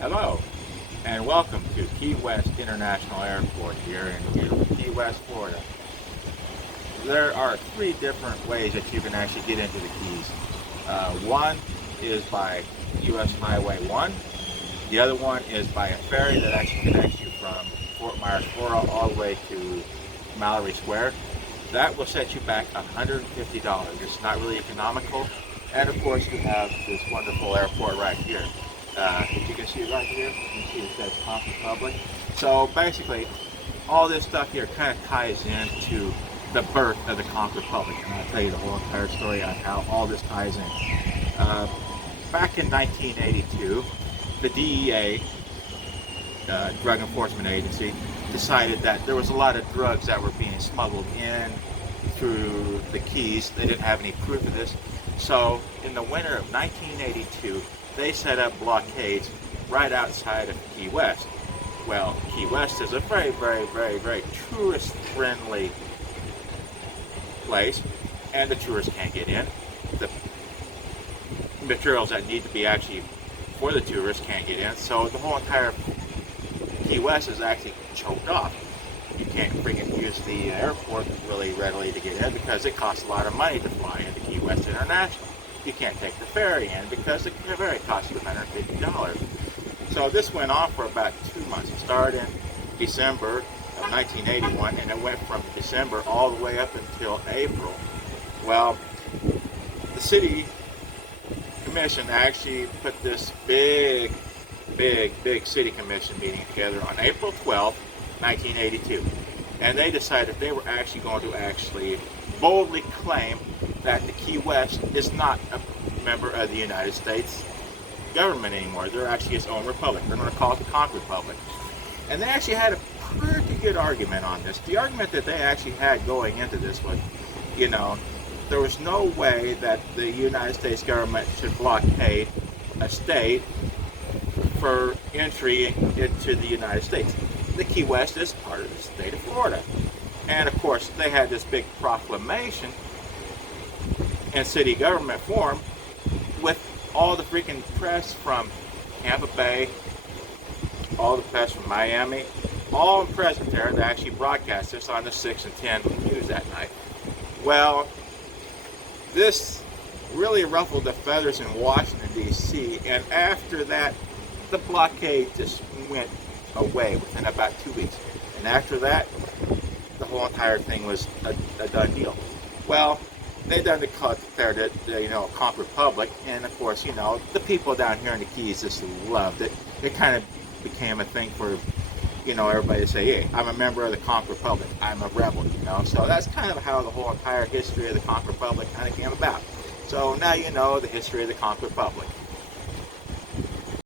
Hello, and welcome to Key West International Airport here in beautiful Key West, Florida. There are three different ways that you can actually get into the Keys. One is by US Highway 1. The other one is by a ferry that actually connects you from Fort Myers, Florida, all the way to Mallory Square. That will set you back $150. It's not really economical. And of course, you have this wonderful airport right here. If you can see it right here, you can see it says Conch Republic. So basically, all this stuff here kind of ties into the birth of the Conch Republic. And I'll tell you the whole entire story on how all this ties in. Back in 1982, the DEA, Drug Enforcement Agency, decided that there was a lot of drugs that were being smuggled in through the Keys. They didn't have any proof of this. So in the winter of 1982, they set up blockades right outside of Key West. Well, Key West is a very, very, very, very tourist-friendly place, and the tourists can't get in. The materials that need to be actually for the tourists can't get in, so the whole entire Key West is actually choked off. You can't freaking use the airport really readily to get in because it costs a lot of money to fly into Key West International. You can't take the ferry in because the ferry costs $150. So this went on for about 2 months. It started in December of 1981 and it went from December all the way up until April. Well, the city commission actually put this big city commission meeting together on April 12th, 1982. And they decided they were actually going to boldly claim that the Key West is not a member of the United States government anymore. They're actually its own republic. They're going to call it the Conch Republic. And they actually had a pretty good argument on this. The argument that they actually had going into this was, there was no way that the United States government should blockade a state for entry into the United States. The Key West is part of the state of Florida. And of course, they had this big proclamation in city government form with all the freaking press from Tampa Bay, all the press from Miami, all present there to actually broadcast this on the 6 and 10 news that night. Well, this really ruffled the feathers in Washington, D.C., and after that, the blockade just went away within about 2 weeks. And after that, the whole entire thing was a done deal. Well, they done declared it, Conch Republic, and of course, the people down here in the Keys just loved it. It kind of became a thing for, everybody to say, hey, I'm a member of the Conch Republic. I'm a rebel, So that's kind of how the whole entire history of the Conch Republic kind of came about. So now you know the history of the Conch Republic.